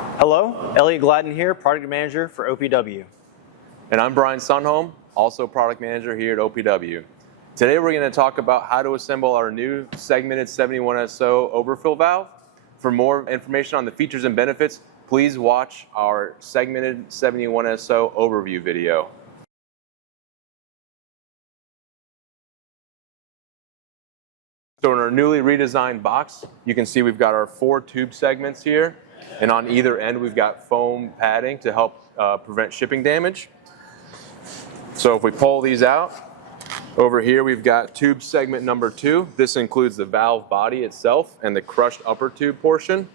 Hello, Elliott Gladden here, Product Manager for OPW. And I'm Brian Sundholm, also Product Manager here at OPW. Today we're going to talk about how to assemble our new Segmented 71SO Overfill Valve. For more information on the features and benefits, please watch our Segmented 71SO overview video. So in our newly redesigned box, you can see we've got our 4 tube segments here, and on either end we've got foam padding to help prevent shipping damage. So if we pull these out, over here we've got tube segment number 2. This includes the valve body itself and the crushed upper tube portion.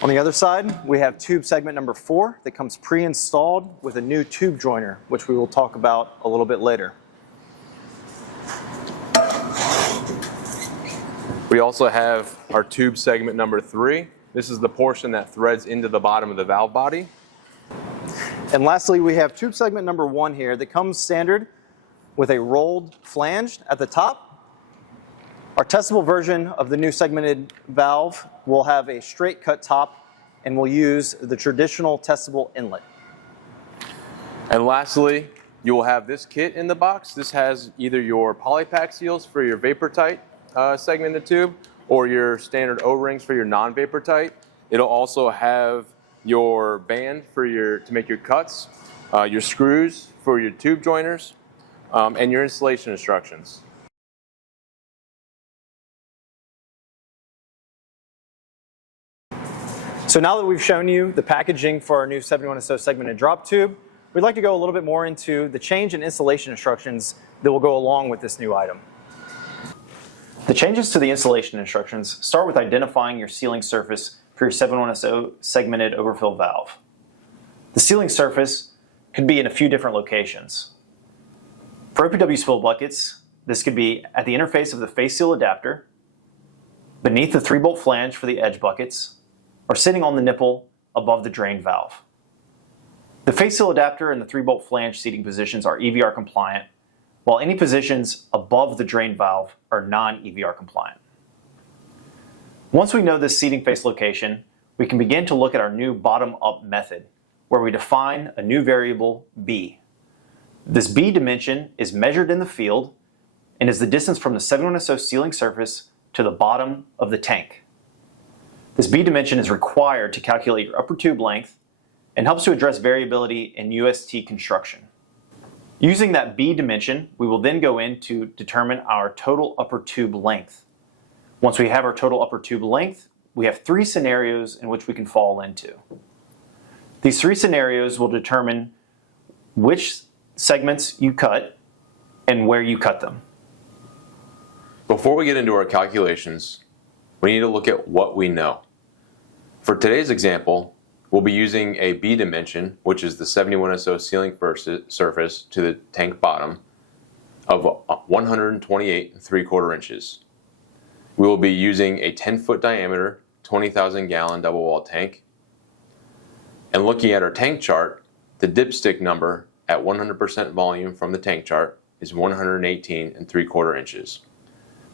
On the other side, we have tube segment number 4 that comes pre-installed with a new tube joiner, which we will talk about a little bit later. We also have our tube segment number 3. This is the portion that threads into the bottom of the valve body. And lastly, we have tube segment number 1 here that comes standard with a rolled flange at the top. Our testable version of the new segmented valve will have a straight cut top and will use the traditional testable inlet. And lastly, you will have this kit in the box. This has either your polypack seals for your vapor tight segmented tube or your standard O-rings for your non-vapor tight. It'll also have your band for to make your cuts, your screws for your tube joiners, and your installation instructions. So now that we've shown you the packaging for our new 71SO segmented drop tube, we'd like to go a little bit more into the change and installation instructions that will go along with this new item. The changes to the installation instructions start with identifying your sealing surface for your 71SO segmented overfill valve. The sealing surface could be in a few different locations. For OPW spill buckets, this could be at the interface of the face seal adapter, beneath the 3-bolt flange for the edge buckets, or sitting on the nipple above the drain valve. The face seal adapter and the 3-bolt flange seating positions are EVR compliant, while any positions above the drain valve are non-EVR compliant. Once we know this seating face location, we can begin to look at our new bottom-up method, where we define a new variable B. This B dimension is measured in the field and is the distance from the 71SO sealing surface to the bottom of the tank. This B dimension is required to calculate your upper tube length and helps to address variability in UST construction. Using that B dimension, we will then go in to determine our total upper tube length. Once we have our total upper tube length, we have 3 scenarios in which we can fall into. These 3 scenarios will determine which segments you cut and where you cut them. Before we get into our calculations, we need to look at what we know. For today's example, we'll be using a B dimension, which is the 71SO sealing surface to the tank bottom, of 128 3/4 inches. We will be using a 10-foot diameter, 20,000 gallon double wall tank. And looking at our tank chart, the dipstick number at 100% volume from the tank chart is 118 3/4 inches.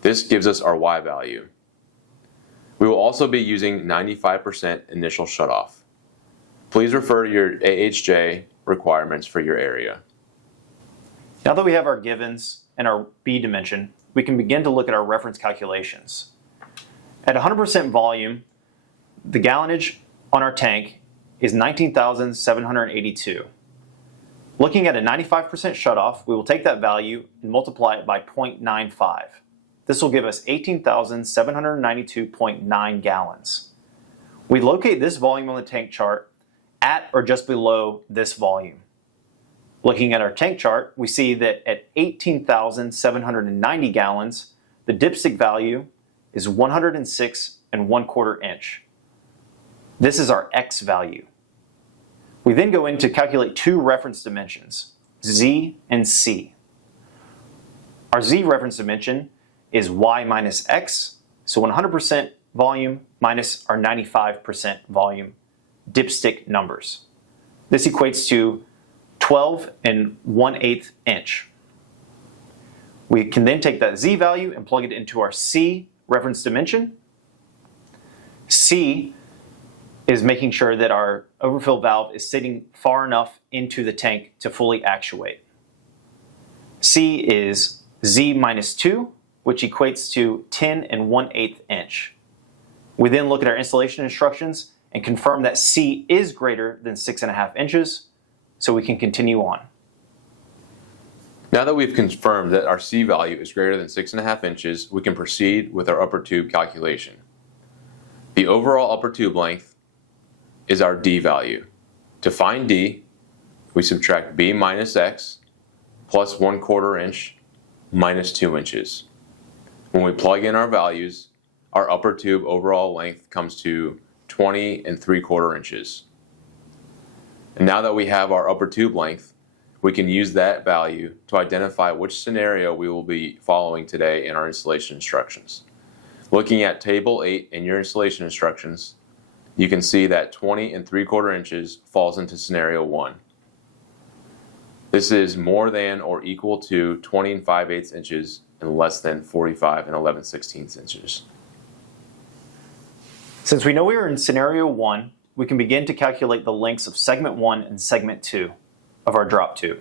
This gives us our Y value. We will also be using 95% initial shutoff. Please refer to your AHJ requirements for your area. Now that we have our givens and our B dimension, we can begin to look at our reference calculations. At 100% volume, the gallonage on our tank is 19,782. Looking at a 95% shutoff, we will take that value and multiply it by 0.95. This will give us 18,792.9 gallons. We locate this volume on the tank chart at or just below this volume. Looking at our tank chart, we see that at 18,790 gallons, the dipstick value is 106 1/4 inch. This is our X value. We then go in to calculate 2 reference dimensions, Z and C. Our Z reference dimension is Y minus X, so 100% volume minus our 95% volume dipstick numbers. This equates to 12 1/8 inch. We can then take that Z value and plug it into our C reference dimension. C is making sure that our overfill valve is sitting far enough into the tank to fully actuate. C is Z minus 2, which equates to 10 1/8 inch. We then look at our installation instructions and confirm that C is greater than 6.5 inches, so we can continue on. Now that we've confirmed that our C value is greater than 6.5 inches, we can proceed with our upper tube calculation. The overall upper tube length is our D value. To find D, we subtract B minus X plus 1/4 inch minus 2 inches. When we plug in our values, our upper tube overall length comes to 20 3/4 inches. And now that we have our upper tube length, we can use that value to identify which scenario we will be following today in our installation instructions. Looking at Table 8 in your installation instructions, you can see that 20 3/4 inches falls into scenario 1. This is more than or equal to 20 5/8 inches and less than 45 11/16 inches. Since we know we are in scenario 1, we can begin to calculate the lengths of segment 1 and segment 2 of our drop tube.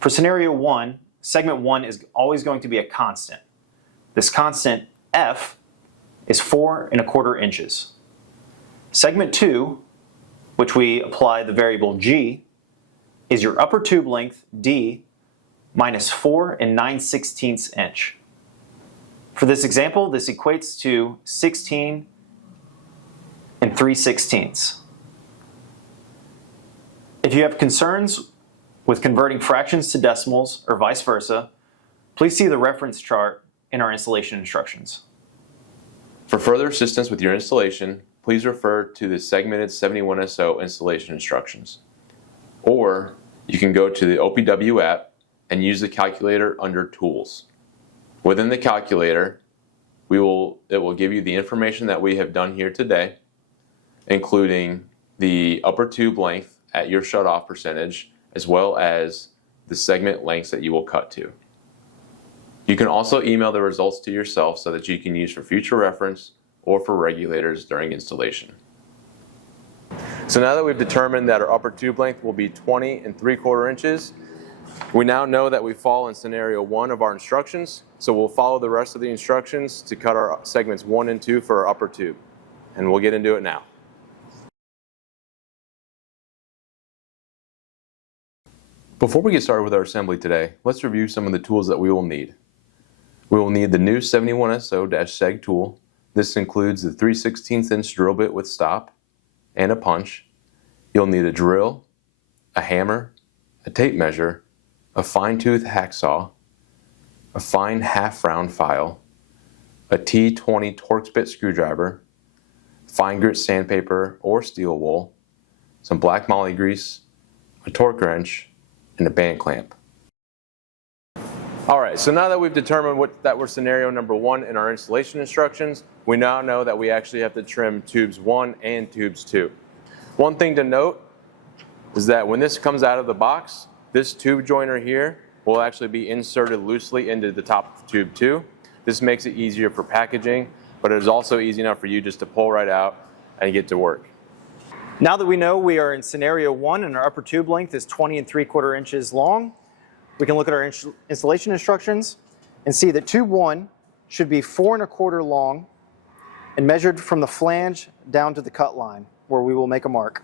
For scenario 1, segment 1 is always going to be a constant. This constant, F, is 4 1/4 inches. Segment 2, which we apply the variable G, is your upper tube length, D, minus 4 9/16 inch. For this example, this equates to 16 3/16. If you have concerns with converting fractions to decimals or vice versa, please see the reference chart in our installation instructions. For further assistance with your installation, please refer to the Segmented 71SO installation instructions. Or you can go to the OPW app and use the calculator under Tools. Within the calculator, it will give you the information that we have done here today, including the upper tube length at your shutoff percentage, as well as the segment lengths that you will cut to. You can also email the results to yourself so that you can use for future reference or for regulators during installation. So now that we've determined that our upper tube length will be 20 3/4 inches, we now know that we fall in scenario 1 of our instructions, so we'll follow the rest of the instructions to cut our segments 1 and 2 for our upper tube. And we'll get into it now. Before we get started with our assembly today, let's review some of the tools that we will need. We will need the new 71SO-Seg tool. This includes the 3/16 inch drill bit with stop and a punch. You'll need a drill, a hammer, a tape measure, a fine-tooth hacksaw, a fine half-round file, a T20 Torx bit screwdriver, fine grit sandpaper or steel wool, some black moly grease, a torque wrench, and a band clamp. All right, so now that we've determined that we're scenario number 1 in our installation instructions, we now know that we actually have to trim tubes 1 and tubes 2. One thing to note is that when this comes out of the box, this tube joiner here will actually be inserted loosely into the top of tube 2. This makes it easier for packaging, but it is also easy enough for you just to pull right out and get to work. Now that we know we are in scenario 1 and our upper tube length is 20 3/4 inches long, we can look at our installation instructions and see that tube 1 should be 4 1/4 long and measured from the flange down to the cut line, where we will make a mark.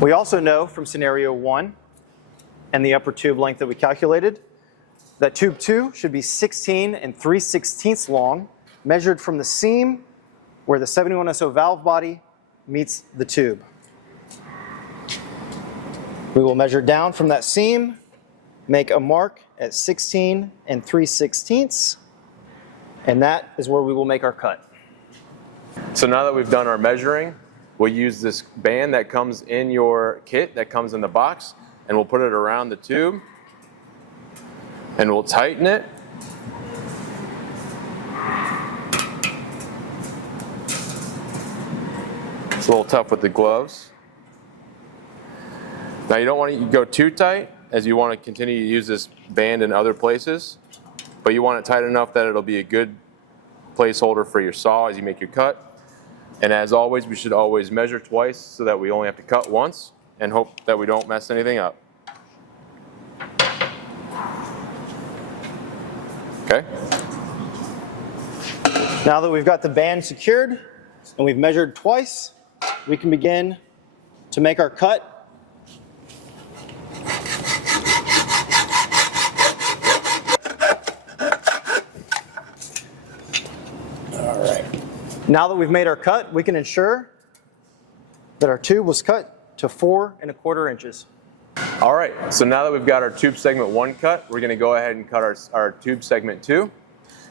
We also know from scenario 1 and the upper tube length that we calculated that tube 2 should be 16 3/16 long, measured from the seam where the 71SO valve body meets the tube. We will measure down from that seam, make a mark at 16 3/16, and that is where we will make our cut. So now that we've done our measuring, we'll use this band that comes in your kit, that comes in the box, and we'll put it around the tube, and we'll tighten it. It's a little tough with the gloves. Now you don't want to go too tight, as you want to continue to use this band in other places, but you want it tight enough that it'll be a good placeholder for your saw as you make your cut. And as always, we should always measure twice so that we only have to cut once and hope that we don't mess anything up. Okay. Now that we've got the band secured and we've measured twice, we can begin to make our cut. All right. Now that we've made our cut, we can ensure that our tube was cut to 4 1/4 inches. All right, so now that we've got our tube segment 1 cut, we're gonna go ahead and cut our tube segment 2.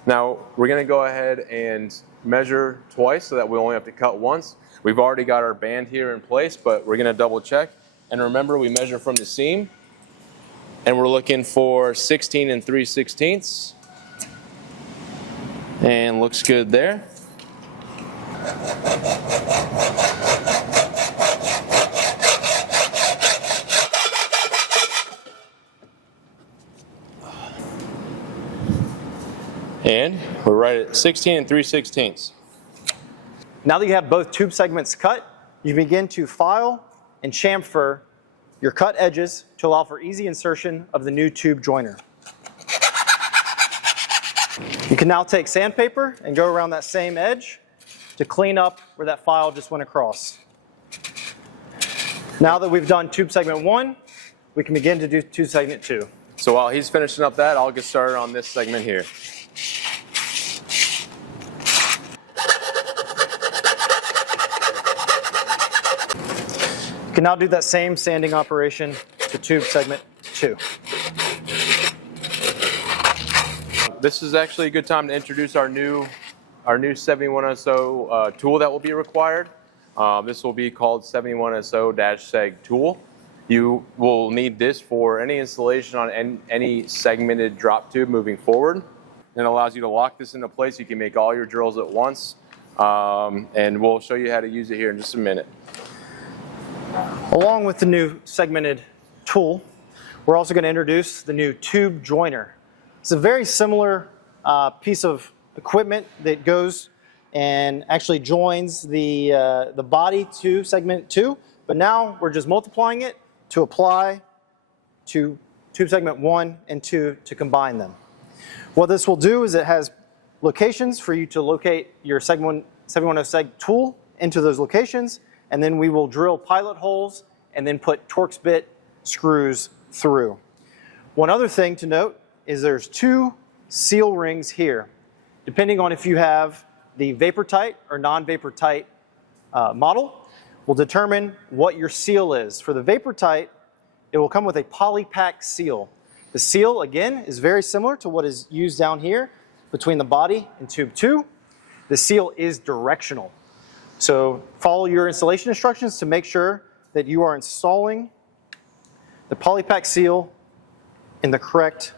Now, we're gonna go ahead and measure twice so that we only have to cut once. We've already got our band here in place, but we're gonna double check. And remember, we measure from the seam, and we're looking for 16 3/16. And looks good there. And we're right at 16 3/16. Now that you have both tube segments cut, you begin to file and chamfer your cut edges to allow for easy insertion of the new tube joiner. You can now take sandpaper and go around that same edge to clean up where that file just went across. Now that we've done tube segment 1, we can begin to do tube segment 2. So while he's finishing up that, I'll get started on this segment here. You can now do that same sanding operation to tube segment 2. This is actually a good time to introduce our new 71SO tool that will be required. This will be called 71SO-Seg tool. You will need this for any installation on any segmented drop tube moving forward. It allows you to lock this into place. You can make all your drills at once, and we'll show you how to use it here in just a minute. Along with the new segmented tool, we're also going to introduce the new tube joiner. It's a very similar piece of equipment that goes and actually joins the body to segment 2, but now we're just multiplying it to apply to tube segment 1 and 2 to combine them. What this will do is it has locations for you to locate your 71SO seg tool into those locations, and then we will drill pilot holes and then put Torx bit screws through. One other thing to note is there's 2 seal rings here. Depending on if you have the vapor tight or non-vapor tight model, will determine what your seal is. For the vapor tight, it will come with a polypack seal. The seal, again, is very similar to what is used down here between the body and tube 2. The seal is directional. So follow your installation instructions to make sure that you are installing the polypack seal in the correct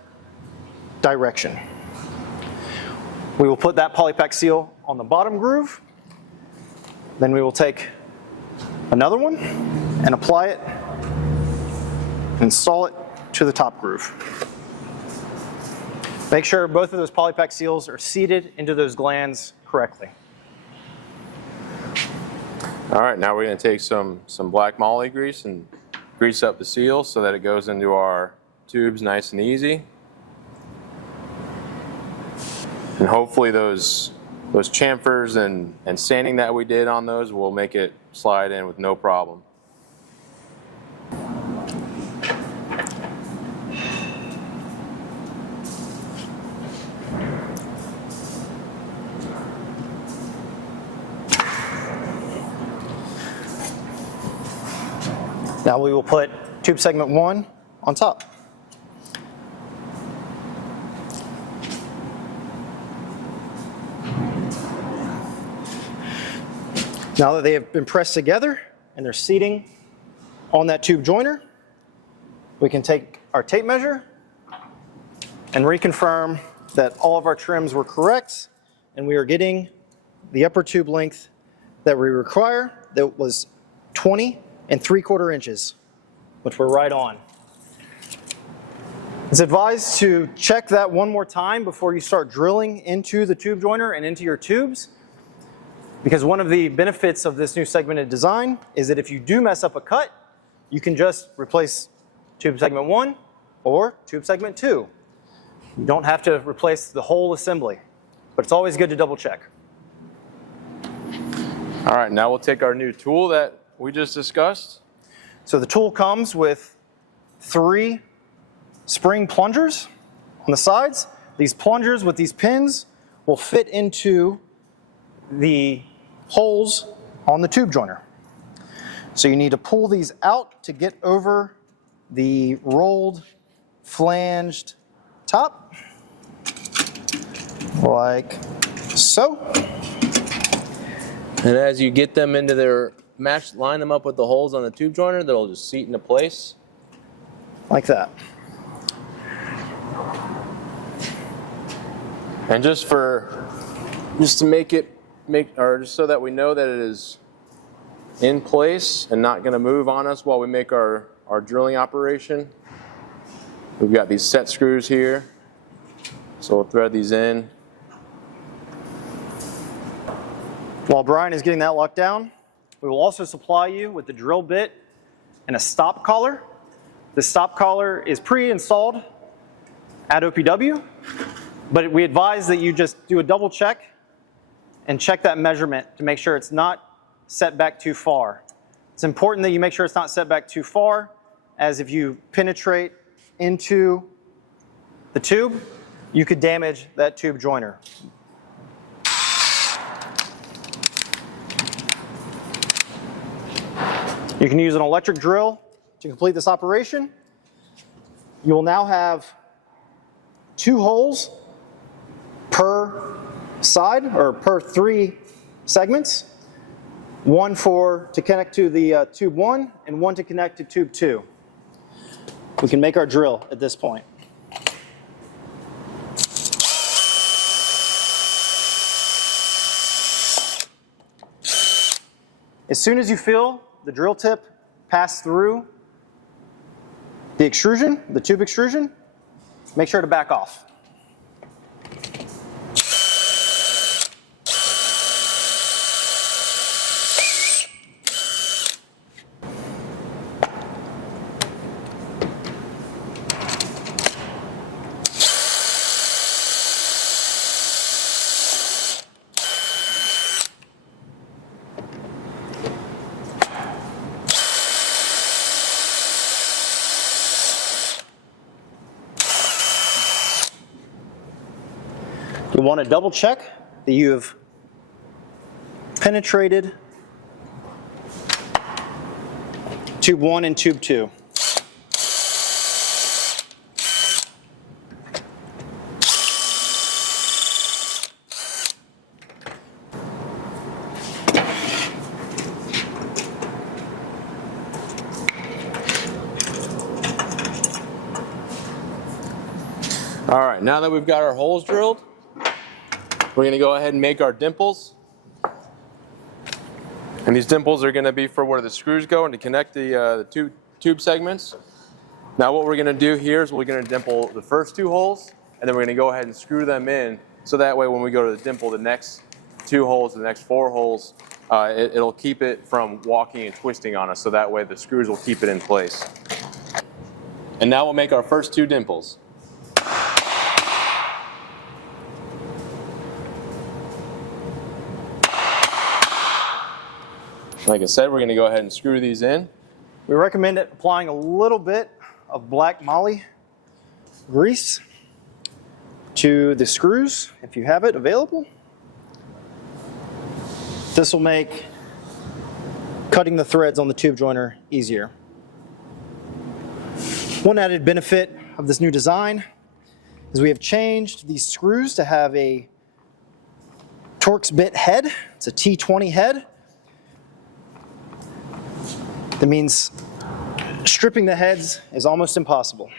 direction. We will put that polypack seal on the bottom groove. Then we will take another one and apply it, install it to the top groove. Make sure both of those polypack seals are seated into those glands correctly. All right, now we're going to take some black moly grease and grease up the seal so that it goes into our tubes nice and easy. And hopefully those chamfers and sanding that we did on those will make it slide in with no problem. Now we will put tube segment 1 on top. Now that they have been pressed together and they're seating on that tube joiner, we can take our tape measure and reconfirm that all of our trims were correct and we are getting the upper tube length that we require. That was 20 3/4 inches, which we're right on. It's advised to check that one more time before you start drilling into the tube joiner and into your tubes. Because one of the benefits of this new segmented design is that if you do mess up a cut, you can just replace tube segment 1 or tube segment 2. You don't have to replace the whole assembly, but it's always good to double check. All right, now we'll take our new tool that we just discussed. So the tool comes with 3 spring plungers on the sides. These plungers with these pins will fit into the holes on the tube joiner. So you need to pull these out to get over the rolled flanged top, like so. And as you get them into their match, line them up with the holes on the tube joiner, they'll just seat into place. Like that. And just to make it just so that we know that it is in place and not going to move on us while we make our drilling operation, we've got these set screws here. So we'll thread these in. While Brian is getting that locked down, we will also supply you with the drill bit and a stop collar. The stop collar is pre-installed at OPW, but we advise that you just do a double check and check that measurement to make sure it's not set back too far. It's important that you make sure it's not set back too far, as if you penetrate into the tube, you could damage that tube joiner. You can use an electric drill to complete this operation. You will now have 2 holes per side, or per 3 segments. One to connect to the tube 1 and one to connect to tube 2. We can make our drill at this point. As soon as you feel the drill tip pass through the extrusion, the tube extrusion, make sure to back off. You want to double check that you have penetrated tube 1 and tube 2. All right, now that we've got our holes drilled, we're going to go ahead and make our dimples. And these dimples are going to be for where the screws go and to connect the tube segments. Now what we're going to do here is we're going to dimple the first 2 holes, and then we're going to go ahead and screw them in, so that way when we go to the dimple the next 2 holes, the next 4 holes, it'll keep it from walking and twisting on us, so that way the screws will keep it in place. And now we'll make our first 2 dimples. Like I said, we're going to go ahead and screw these in. We recommend applying a little bit of black moly grease to the screws if you have it available. This will make cutting the threads on the tube joiner easier. One added benefit of this new design is we have changed these screws to have a Torx bit head. It's a T20 head. That means stripping the heads is almost impossible.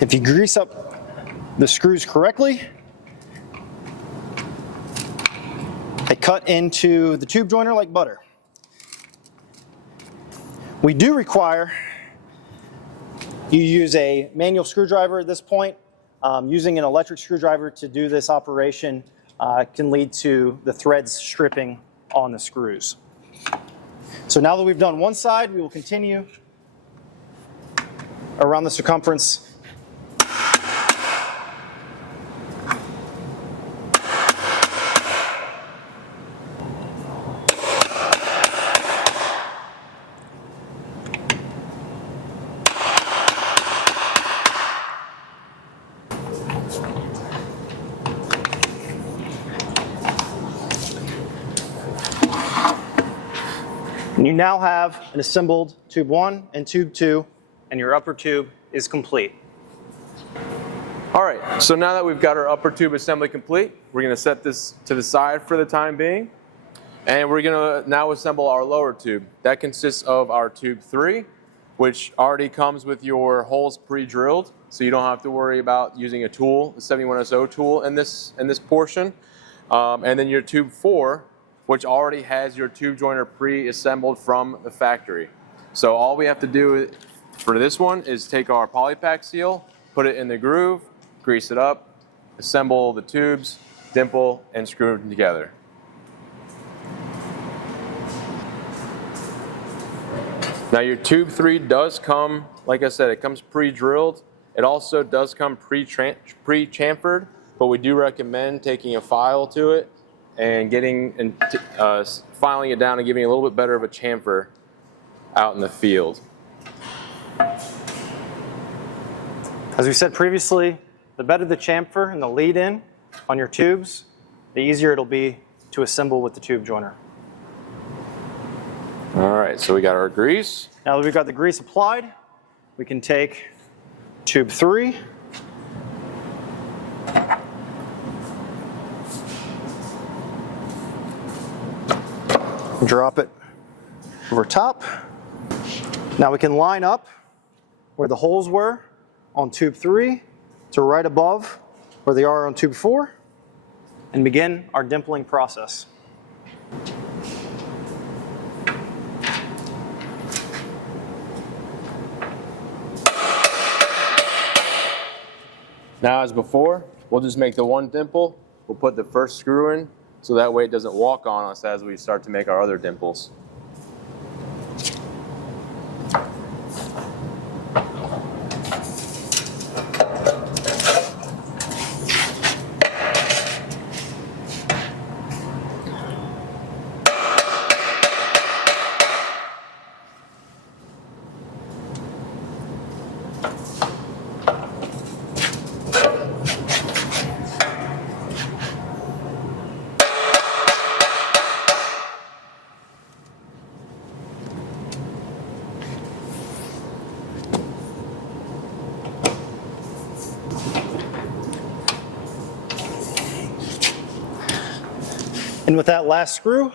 If you grease up the screws correctly, they cut into the tube joiner like butter. We do require You use a manual screwdriver at this point. Using an electric screwdriver to do this operation can lead to the threads stripping on the screws. So now that we've done one side, we will continue around the circumference. And you now have an assembled tube 1 and tube 2, and your upper tube is complete. All right, so now that we've got our upper tube assembly complete, we're going to set this to the side for the time being. And we're going to now assemble our lower tube. That consists of our tube 3, which already comes with your holes pre-drilled, so you don't have to worry about using a tool, the 71SO tool in this portion. And then your tube 4, which already has your tube joiner pre-assembled from the factory. So all we have to do for this one is take our polypack seal, put it in the groove, grease it up, assemble the tubes, dimple, and screw them together. Now your tube 3 does come, like I said, it comes pre-drilled. It also does come pre-chamfered, but we do recommend taking a file to it and filing it down and giving it a little bit better of a chamfer out in the field. As we said previously, the better the chamfer and the lead in on your tubes, the easier it'll be to assemble with the tube joiner. All right, so we got our grease. Now that we've got the grease applied, we can take tube 3, drop it over top. Now we can line up where the holes were on tube 3 to right above where they are on tube 4 and begin our dimpling process. Now as before, we'll just make the one dimple. We'll put the first screw in so that way it doesn't walk on us as we start to make our other dimples. And with that last screw,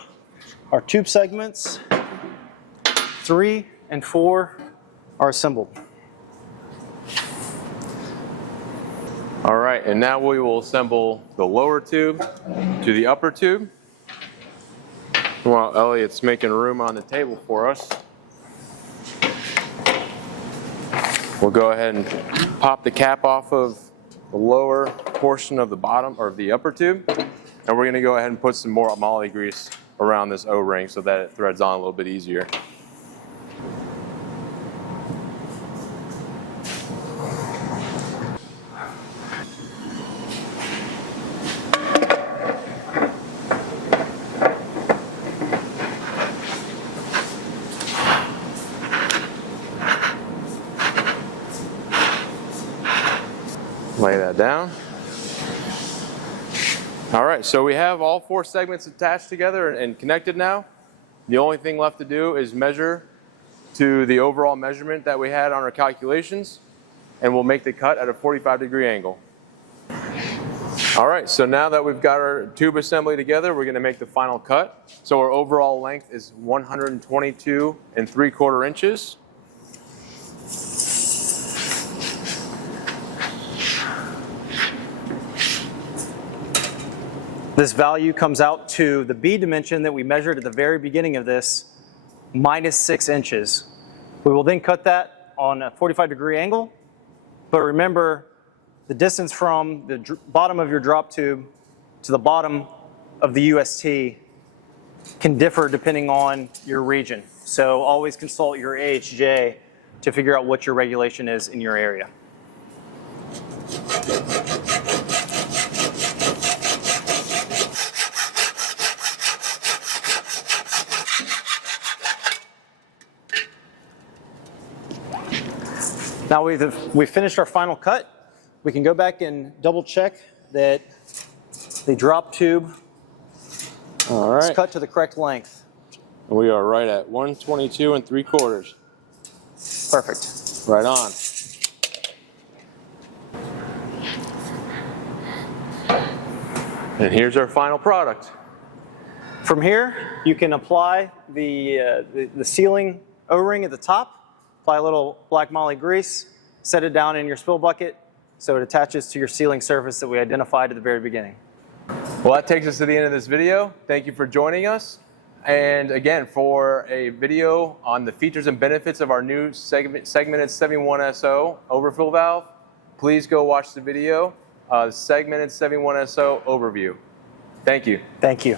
our tube segments 3 and 4 are assembled. All right, and now we will assemble the lower tube to the upper tube. While Elliott's making room on the table for us, we'll go ahead and pop the cap off of the lower portion of the bottom or the upper tube. And we're going to go ahead and put some more moly grease around this O-ring so that it threads on a little bit easier. Lay that down. All right, so we have all 4 segments attached together and connected now. The only thing left to do is measure to the overall measurement that we had on our calculations, and we'll make the cut at a 45-degree angle. All right, so now that we've got our tube assembly together, we're going to make the final cut. So our overall length is 122 3/4 inches. This value comes out to the B dimension that we measured at the very beginning of this, -6 inches. We will then cut that on a 45-degree angle. But remember, the distance from the bottom of your drop tube to the bottom of the UST can differ depending on your region. So always consult your AHJ to figure out what your regulation is in your area. Now we've finished our final cut. We can go back and double check that the drop tube is cut to the correct length. We are right at 122 3/4. Perfect. Right on. And here's our final product. From here, you can apply the sealing O-ring at the top, apply a little black moly grease, set it down in your spill bucket so it attaches to your sealing surface that we identified at the very beginning. Well, that takes us to the end of this video. Thank you for joining us. And again, for a video on the features and benefits of our new segmented 71SO overfill valve, please go watch the video, Segmented 71SO overview. Thank you. Thank you.